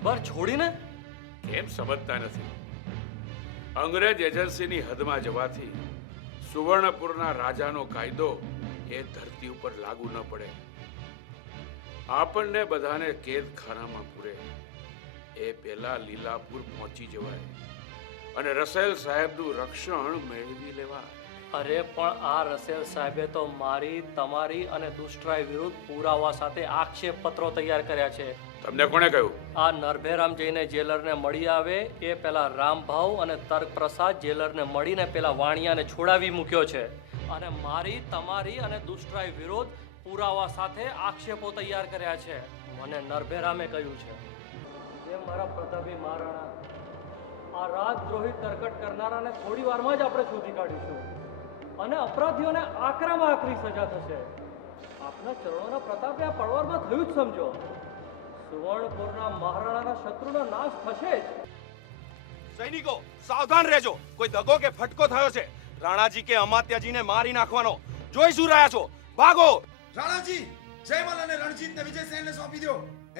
ઘરબાર છોડીને? કેમ સમજતા નથી? અંગ્રેજ એજન્સીની હદમાં જવાથી સુવર્ણપુરના રાજાનો કાયદો એ ધરતી ઉપર લાગુ ન પડે. આપણને બધાને કેદખાનામાં પૂરે એ પહેલા લીલાપુર પહોંચી જવાય અને રસેલ સાહેબનું રક્ષણ મેળવી લેવાય. અરે પણ આ રસેલ સાહેબે તો મારી, તમારી અને દુષ્ટરાય વિરુદ્ધ પુરાવા સાથે આક્ષેપ પત્રો તૈયાર કર્યા છે. તમને કોણે કહ્યું? આ નરભેરામ જઈને જેલરને મળી આવે એ પેલા રામભાવ અને તર્ક પ્રસાદ જેલરને મળીને પેલા વાણિયાને છોડાવી મૂક્યો છે અને મારી, તમારી અને દુષ્ટરાય વિરુદ્ધ પુરાવા સાથે આક્ષેપો તૈયાર કર્યા છે. મને નરભેરામે કહ્યું છે જે મારા પ્રતાપી મહારાણા, આ રાજદ્રોહી તરકટ કરનારાને થોડી વારમાં જ આપણે શોધી કાઢીશું અને અપરાધીઓને આકરામાં આકરી સજા થશે. આપના ચરણોના પ્રતાપે આ પળવારમાં થયું જ સમજો. સુવર્ણપુરના મહારાણાના શત્રુનો નાશ થશે જ. સૈનિકો સાવધાન રહેજો, કોઈ દગો કે ફટકો થયો છે. રાણાજી કે અમાત્યાજીને મારી નાખવાનો જોઈ શું રહ્યા છો? ભાગો! રાણાજી, જયમલ અને રણજીતને વિજયસેનને સોંપી દો.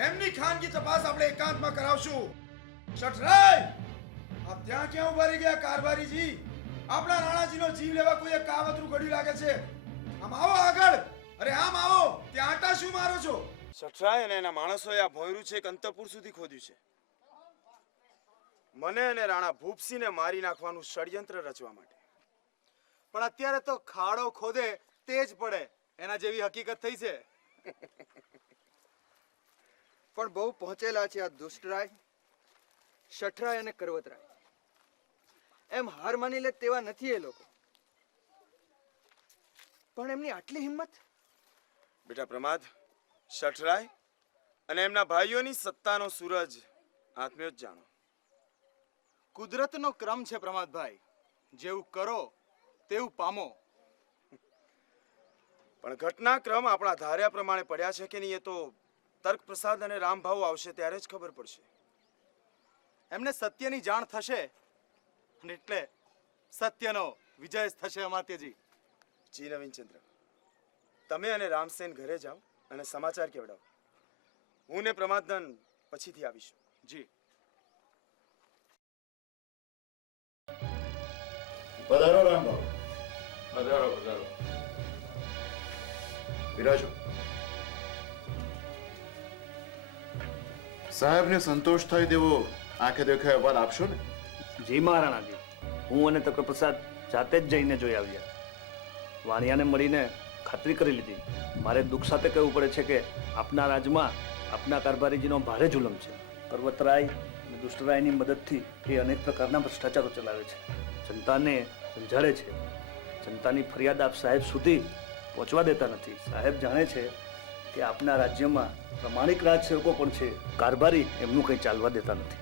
એમની ખાનગી તપાસ આપણે એકાંતમાં કરાવશું. શઠરાય, આપ ત્યાં ક્યાં ઉભા રહી ગયા કારભારીજી? આપણા રાણાજીનો જીવ લેવા કોઈ એક કાવતરું ઘડ્યું લાગે છે. આમ આવો આગળ. અરે આમ આવો. ત્યાં આટા શું મારો છો? સઠરાય અને એના માણસોએ આ ભોંયરું છે અંતપુર સુધી ખોદ્યું છે. મને અને રાણા ભૂપસિંહને મારી નાખવાનું ષડયંત્ર રચવા માટે. પણ અત્યારે તો ખાડો ખોદે તે જ પડે એના જેવી હકીકત થઈ છે. પણ બહુ પહોંચેલા છે આ દુષ્ટરાય, શઠરાય અને કરવતરાય. એમ હાર માની લે તેવા નથી એ લોકો. પણ એમની આટલી હિંમત? બેટા પ્રમાદ, શઠરાય અને એમના ભાઈઓની સત્તાનો સૂરજ આત્મ્યો જ જાણો. કુદરતનો ક્રમ છે પ્રમાદભાઈ, જેવું કરો તેવું પામો. પણ ઘટનાક્રમ આપણા ધાર્યા પ્રમાણે પડ્યા છે કે નહીં એ તો તર્ક પ્રસાદ અને રામભાવ આવશે ત્યારે જ ખબર પડશે. એમને સત્યની જાણ થશે અને એટલે સત્યનો વિજય થશે અમાત્યજી. જી નવીનચંદ્ર, તમે અને રામસેન ઘરે જાઓ અને સમાચાર કેવડાવો. હું ને પ્રમાદન પછીથી આવીશું. જી. પધારો રામભાવ. વધારો વધારો. વિરાજો. સાહેબને સંતોષ થાય તેવો આંખે દેખાય અહેવાલ આપશો ને? જી મહારાણાજી, હું અને તકરપ્રસાદ જાતે જ જઈને જોઈ આવ્યા. વાણિયાને મળીને ખાતરી કરી લીધી. મારે દુઃખ સાથે કહેવું પડે છે કે આપના રાજમાં આપના કારભારીજીનો ભારે જુલમ છે. પર્વતરાય અને દુષ્ટરાયની મદદથી એ અનેક પ્રકારના ભ્રષ્ટાચારો ચલાવે છે, જનતાને સમજાડે છે. જનતાની ફરિયાદ આપ સાહેબ સુધી પહોંચવા દેતા નથી. સાહેબ જાણે છે કે આપના રાજ્યમાં પ્રમાણિક રાજસેવકો પણ છે, કારભારી એમનું કંઈ ચાલવા દેતા નથી.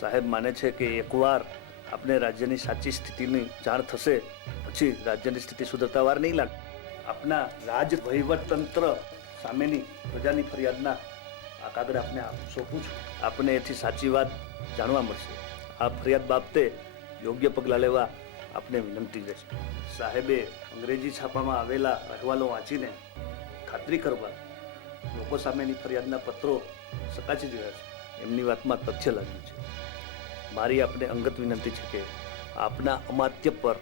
સાહેબ માને છે કે એકવાર આપને રાજ્યની સાચી સ્થિતિની જાણ થશે પછી રાજ્યની સ્થિતિ સુધરતા વાર નહીં લાગે. આપના રાજ વહીવટતંત્ર સામેની પ્રજાની ફરિયાદના આ કાગળ આપને સોંપું છું. આપને એથી સાચી વાત જાણવા મળશે. આ ફરિયાદ બાબતે યોગ્ય પગલાં લેવા આપને વિનંતી રહેશે. સાહેબે અંગ્રેજી છાપામાં આવેલા અહેવાલો વાંચીને ખાતરી કરવા લોકો સામેની ફરિયાદના પત્રો સકાચી જોયા છે. એમની વાતમાં તથ્ય લાગ્યું છે. મારી આપને અંગત વિનંતી છે કે આપના અમાત્ય પર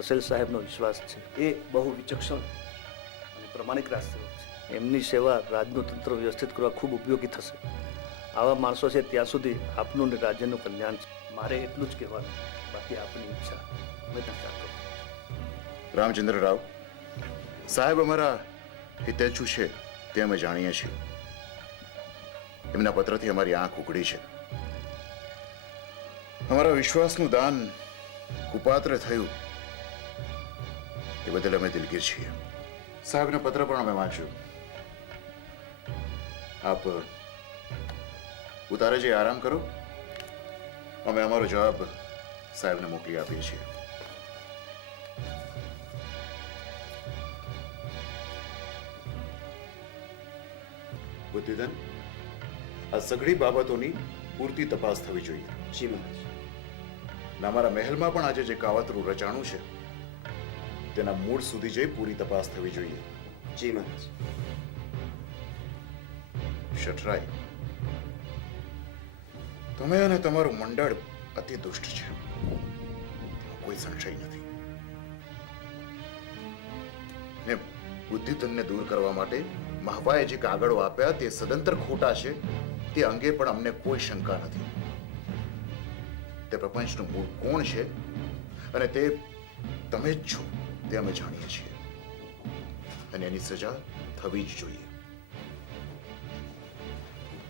રસેલ સાહેબનો વિશ્વાસ છે. એ બહુ વિચક્ષણ અને પ્રમાણિક રાજસેવક છે. એમની સેવા રાજનું તંત્ર વ્યવસ્થિત કરવા ખૂબ ઉપયોગી થશે. આવા માણસો છે ત્યાં સુધી આપનું અને રાજ્યનું કલ્યાણ છે. મારે એટલું જ કહેવાનું, બાકી આપની ઈચ્છા અમે ત્યાં કરો. રામચંદ્ર રાવ, સાહેબ અમારા હિતેચ્છુ છે તે અમે જાણીએ છીએ. એમના પત્રથી અમારી આંખ ઉઘડી છે. અમારા વિશ્વાસનું દાન કુપાત્ર થયું એ બદલ અમે દિલગીર છીએ. સાહેબનો પત્ર પણ અમે વાંચ્યો. આપ ઉતારે જઈ આરામ કરો. અમે અમારો જવાબ સાહેબને મોકલી આપીએ છીએ. બુદ્ધિધન, આ સઘળી બાબતોની પૂરતી તપાસ થવી જોઈએ. જી મહારાજ. અમારા મહેલમાં પણ આજે જે કાવતરું રચાણું છે તેના મૂળ સુધી જઈ પૂરી તપાસ થવી જોઈએ. જી મહારાજ. શઠરાય, તમે અને તમારું મંડળ અતિ દુષ્ટ છે, કોઈ સંશય નથી. ને બુદ્ધિધનને દૂર કરવા માટે મહાપાએ જે કાગળો આપ્યા તે સદંતર ખોટા છે, તે અંગે પણ અમને કોઈ શંકા નથી. તે પ્રપંચનું મૂળ કોણ છે અને તે તમે જ છો તે અમે જાણીએ છીએ, અને એની સજા થવી જ જોઈએ.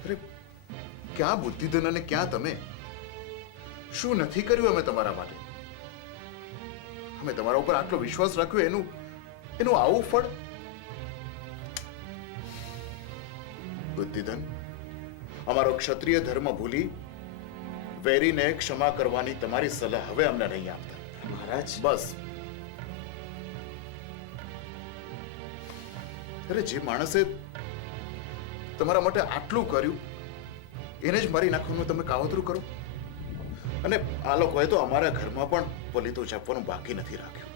અરે ક્યાં બુદ્ધિધન અને ક્યાં તમે? શું નથી કર્યું અમે તમારા માટે? અમે તમારા ઉપર આટલો વિશ્વાસ રાખ્યો, એનું આવું ફળ? બુદ્ધિધન, અમારો ક્ષત્રિય ધર્મ ભૂલી વેરીને ક્ષમા કરવાની તમારી સલાહ હવે અમને નહીં આપતા. મહારાજ, બસ. અરે જે માણસે તમારા માટે આટલું કર્યું એને જ મારી નાખવાનું તમે કાવતરું કરો. અને આ લોકોએ તો અમારા ઘરમાં પણ પલિતો ચાપવાનું બાકી નથી રાખ્યું.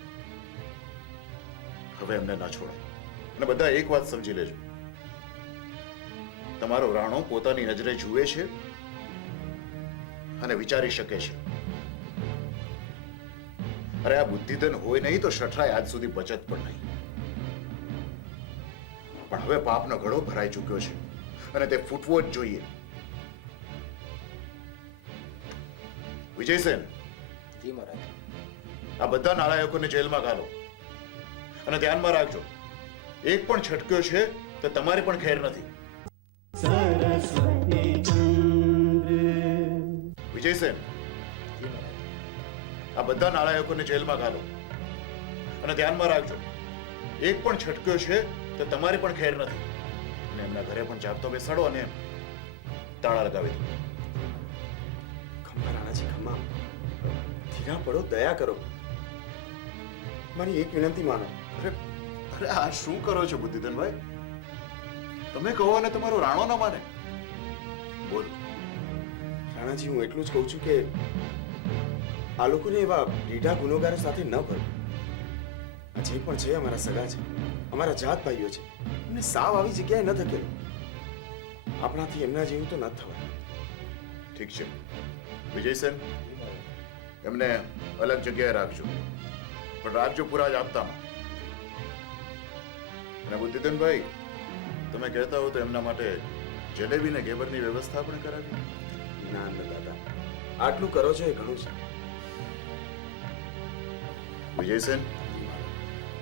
હવે એમને ના છોડો. અને બધા એક વાત સમજી લેજો, તમારો રાણો પોતાની નજરે જુએ છે અને વિચારી શકે છે. અરે આ બુદ્ધિધન હોય નહીં તો શઠરાય આજ સુધી બચત પણ નહીં. પણ હવે પાપનો ઘડો ભરાઈ ચૂક્યો છે અને તે ફૂટવો જ જોઈએ. વિજયસેન, જી મહારાજ. આ બધા નાલાયકોને જેલમાં ઘાલો અને ધ્યાનમાં રાખજો, એક પણ છટક્યો છે તો તમારી પણ ખેર નથી. વિજયસેન, આ બધા નાલાયકોને જેલમાં ઘાલો અને ધ્યાનમાં રાખજો, એક પણ છટક્યો છે તો તમારી પણ ખેર નથી. અને એમના ઘરે પણ જાગતો બેસાડો અને તાળા લગાવી દો. ખમ્મા રાણાજી, ખમ્મા. ધીરા પડો, દયા કરો. મારી એક વિનંતી માનો. અરે અરે આ શું કરો છો બુદ્ધિધનભાઈ? તમે કહો અને તમારો રાણો ના માને? બોલ. રાણાજી, હું એટલું જ કહું છું કે આ લોકોને એવા રીઢા ગુનેગારો સાથે ન ભરો. આ જે પણ છે અમારા સગા છે, અમારા જાત ભાઈઓ છે. એમને સાવ આવી જગ્યાએ ન ધકેલો. આપણાથી એમના જેવું તો ન થવાય. ઠીક છે વિજયસેન, એમને અલગ જગ્યાએ રાખજો, પણ રાખજો પૂરા જ આપતામાં. અને બુદ્ધિધનભાઈ, તમે કહેતા હો તો એમના માટે જલેબી ને ઘેવરની વ્યવસ્થા પણ કરાવી. ના ના દાદા, આટલું કરો છો એ ઘણું છે. વિજયસેન,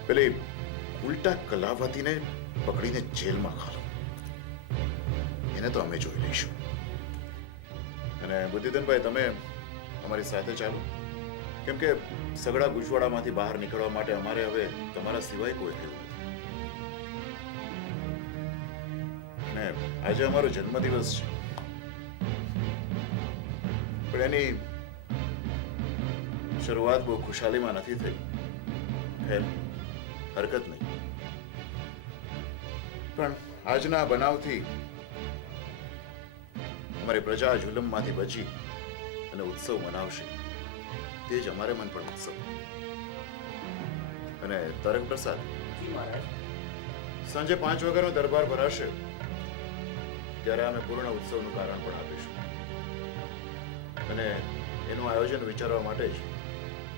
પેલી ઉલટા કલાવતીને પકડીને જેલમાં ઘાલો, એને તો અમે જોઈ લઈશું. અને બુદ્ધિધનભાઈ, તમે અમારી સાથે ચાલો, કેમ કે સગડા ગુજવાડામાંથી બહાર નીકળવા માટે અમારે હવે તમારા સિવાય કોઈ રહ્યું નથી. અને આજે અમારો જન્મદિવસ છે, પણ એની શરૂઆત બહુ ખુશાલીમાં નથી થઈ. હરકત નહીં, પણ આજના બનાવથી અમારી પ્રજા જુલમમાંથી બચી અને ઉત્સવ મનાવશે, તે જ અમારે મન પણ ઉત્સવ. અને તરક પ્રસાદ, સાંજે 5 વાગ્યાનો દરબાર ભરાશે ત્યારે અમે પૂર્ણ ઉત્સવનું કારણ પણ આપીશું. અને એનું આયોજન વિચારવા માટે જ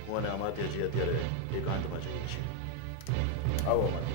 હું અને અમાત્યજી અત્યારે એકાંતમાં જઈએ છીએ. આવો અમારા.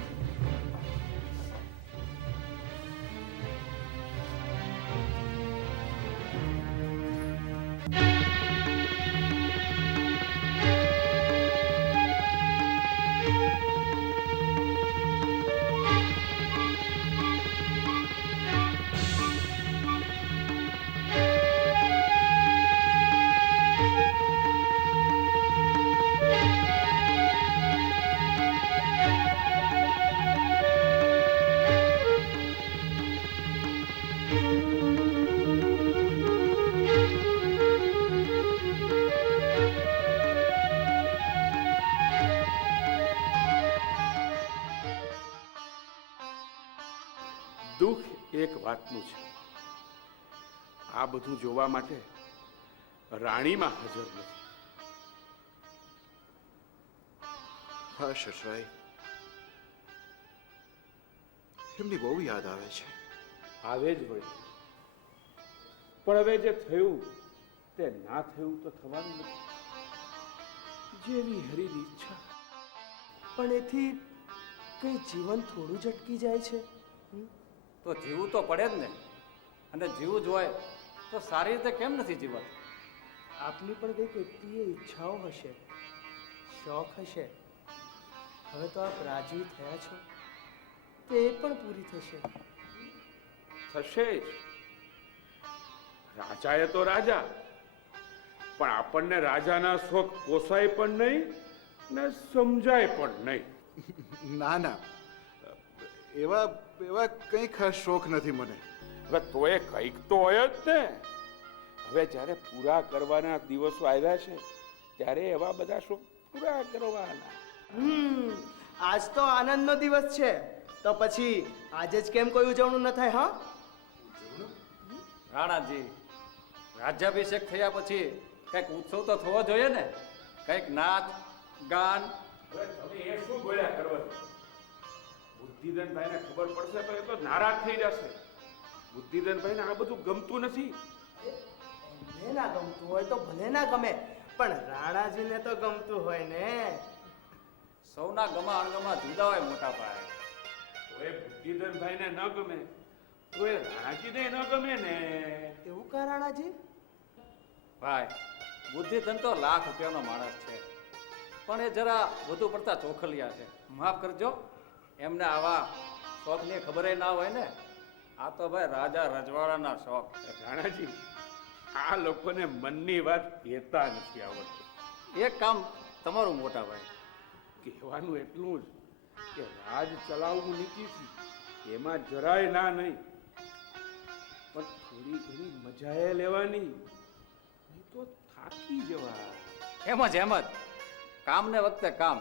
દુઃખ એક વાતનું છે, આ બધું જોવા માટે રાણીમાં હાજર નથી. હા શશરાય, એમની બહુ યાદ આવે છે. આવે જ વળી, પણ હવે જે થયું માટે ના થયું તો થવાનું નથી. જેવી હરીની ઈચ્છા. પણ એથી કઈ જીવન થોડું જ અટકી જાય છે. તો જીવવું તો પડે જ ને, અને જીવવું જ હોય તો સારી રીતે કેમ નથી જીવત? આપની પણ કંઈક એટલી ઈચ્છાઓ હશે, શોખ હશે. હવે તો આપ રાજી થયા છો તો એ પણ પૂરી થશે. થશે જ. રાજાએ તો રાજા, પણ આપણને રાજાના શોખ પોસાય પણ નહીં ને સમજાય પણ નહીં. ના ના, એવા એવા કંઈ ખાસ શોખ નથી મને. હવે તોય કંઈક તો હોય જ ને. હવે જ્યારે પૂરા કરવાના દિવસો આવ્યા છે ત્યારે એવા બધા શોખ પૂરા કરવાના. આજ તો આનંદનો દિવસ છે, તો પછી આજે જ કેમ કોઈ ઉજવણું ન થાય? હા રાણાજી, રાજ્યાભિષેક થયા પછી કંઈક ઉત્સવ તો થવો જોઈએ ને, કંઈક નાચ ગાન. હવે તમે એ શું બોલ્યા કરવા? બુદ્ધિધનભાઈને ખબર પડશે તો એ તો નારાજ થઈ જશે. બુદ્ધિધનભાઈને આ બધું ગમતું નથી. એમને ના ગમતું હોય તો ભલે ના ગમે, પણ રાણાજીને તો ગમતું હોય ને. સૌના ગમા અણગમા જુદા હોય મોટા ભાઈ. તો એ બુદ્ધિધનભાઈને ન ગમે તો એ રાણાજીને ન ગમે ને. એવું કા રાણાજી? ભાઈ, બુદ્ધિધન તો લાખ રૂપિયાનો માણસ છે, પણ એ જરા વધુ પડતા ચોખલિયા છે. માફ કરજો, એમને આવા શોખની ખબર ના હોય ને. આ તો ભાઈ રાજા રજવાડાના શોખ. રાણાજી, આ લોકોને મનની વાત કહેતા નથી આવડતું. એક કામ તમારું મોટા ભાઈ. કહેવાનું એટલું જ કે રાજ ચલાવવું નીતિથી એમાં જરાય ના નહીં, પણ થોડી ઘણી મજાએ લેવાની, નહીં તો થાકી જવા. એમ જ કામને વખતે કામ,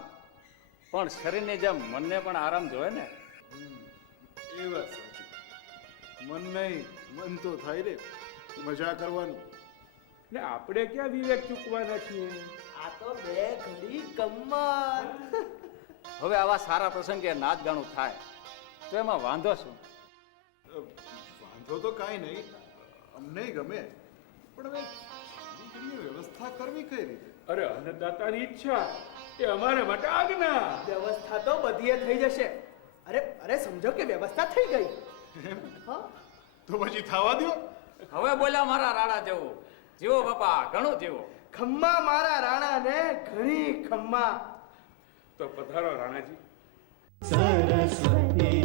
પણ શરીરની જેમ મનને પણ આરામ જોઈએ ને. એ વાત સાચી. મન નહીં, મન તો થાય રે મજા કરવાનું. ને આપણે ક્યાં વિવેક ચૂકવાના છીએ? આ તો બે ઘડી ગમ્મત. હવે આવા સારા પ્રસંગે નાચ ગાણું થાય તો એમાં વાંધો શું? વાંધો તો કાંઈ નહીં, અમને ગમે, પણ હવે એની વ્યવસ્થા કરવી કઈ રીતે? અરે અન્નદાતાની ઈચ્છા એ અમારા માટે આજ્ઞા. વ્યવસ્થા તો બધીએ થઈ જશે. અરે અરે સમજો કે વ્યવસ્થા થઈ ગઈ. હા તો પછી થવા દો. હવે બોલ્યા મારા રાણા જેવું. જીવો બાપા, ઘણું જીવો. ખમ્મા મારા રાણા ને ઘણી ખમ્મા. તો પધારો રાણાજી. સરસ્વતી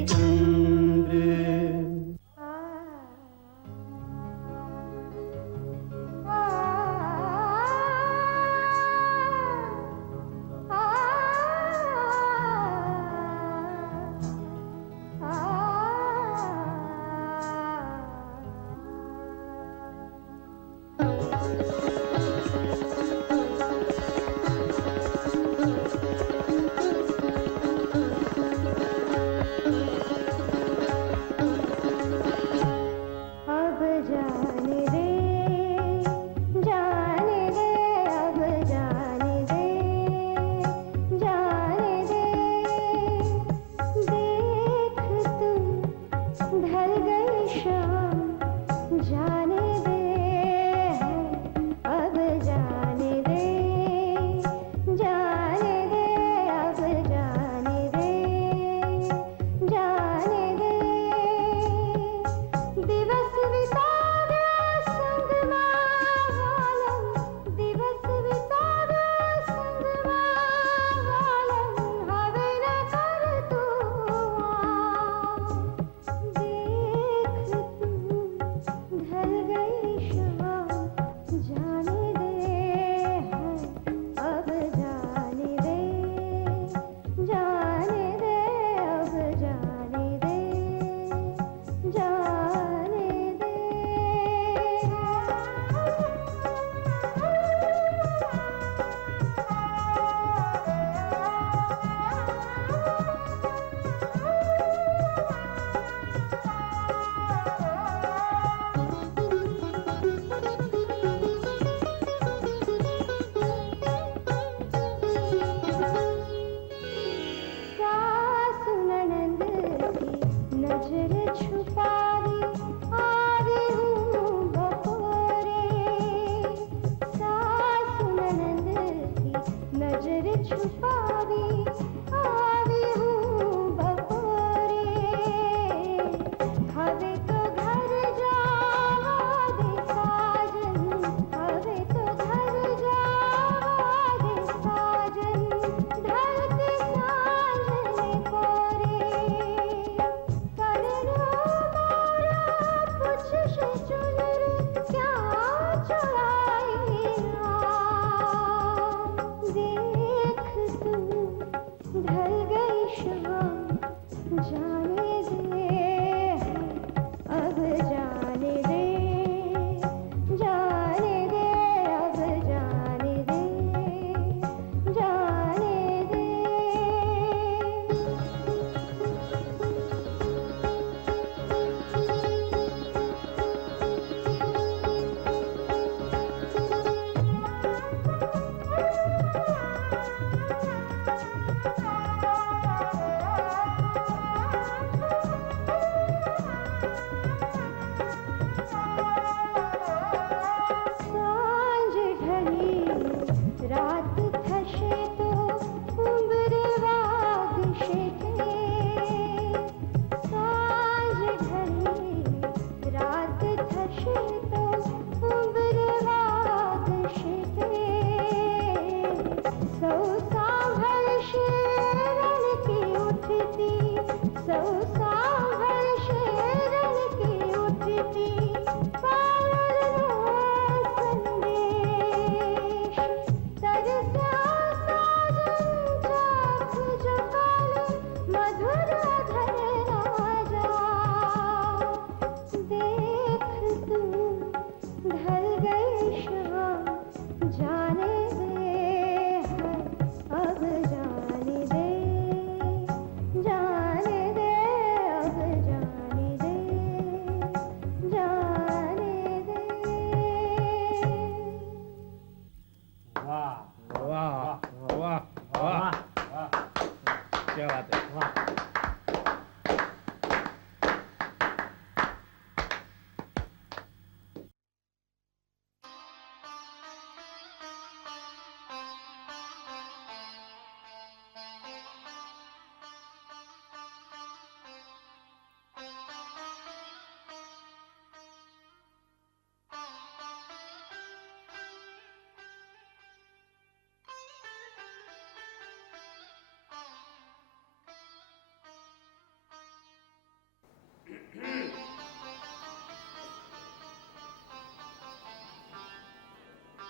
क्या बात है वाह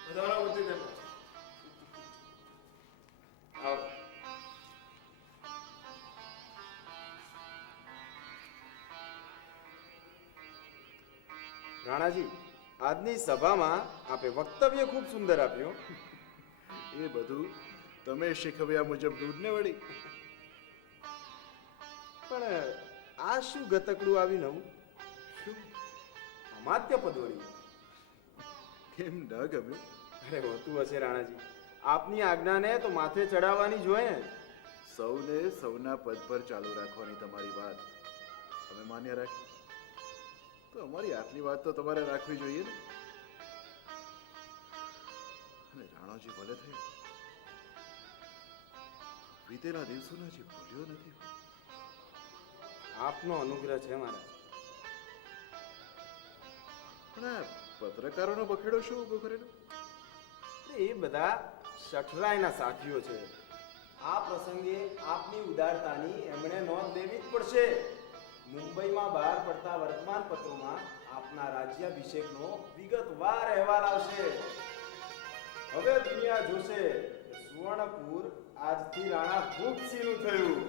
વધારો બુદ્ધિધર આવો. રાણાજી, આજની સભામાં આપે વક્તવ્ય ખૂબ સુંદર આપ્યું. એ બધું તમે શીખવ્યા મુજબ દૂધ ને વળી. પણ આ શું ગતકડું આવી નવું? શું? અમાત્ય પદ વળી. કેમ ન ગમ્યું? અરે હોતું હશે રાણાજી, આપની આજ્ઞાને તો માથે ચડાવવાની જ હોય ને. સૌને સૌના પદ પર ચાલુ રાખવાની તમારી વાત તમે માન્ય રાખી, તો અમારી આટલી વાત તો તમારે રાખવી જોઈએ ને. અને રાણાજી ભલે થયું, વીતેલા દિવસોના જે ભૂલ્યો નથી. આપનો અનુગ્રહ છે મહારાજ. પણ આ પત્રકારોનો બખેડો શું ઉભો કરેલો? એ બધા શઠરાયના સાથીઓ છે. આ પ્રસંગે આપની ઉદારતાની એમણે નોંધ લેવી જ પડશે. મુંબઈમાં બહાર પડતા વર્તમાન પત્રોમાં આપના રાજ્યાભિષેકનો વિગતવાર અહેવાલ આવશે. હવે દુનિયા જોશે કે સુવર્ણપુર આજથી રાણા ભૂપસિંહનું થયું.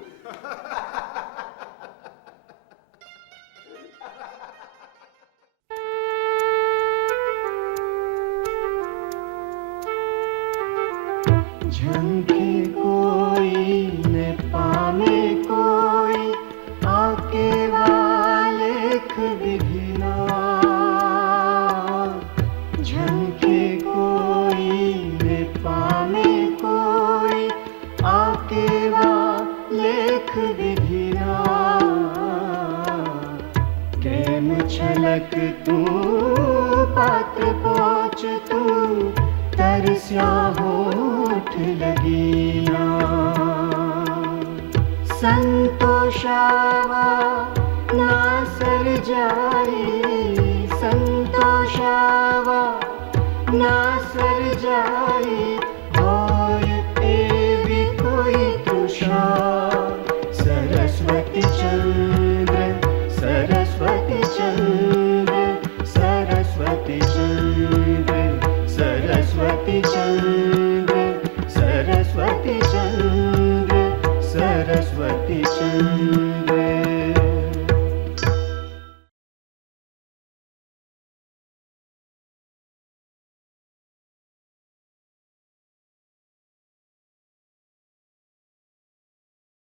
झंके कोई ने पामे कोई आके वालेख विधिना. झंके कोई ने पामे कोई आके वालेख विधिना. केम छलक तू पात्र पहुँच तू तरस्या होठ लगीना. संतोषावा ના સર્જાઈ, સંતોષાવા ના સર્જાઈ હોય એવી કોઈ તૃષા. સરસ્વતી ચંદ્ર સરસ્વતી ચંદ્ર સરસ્વતી ચંદ્ર સરસ્વતી ચંદ્ર સરસ્વતી ચંદ્ર સરસ્વતી ચંદ્ર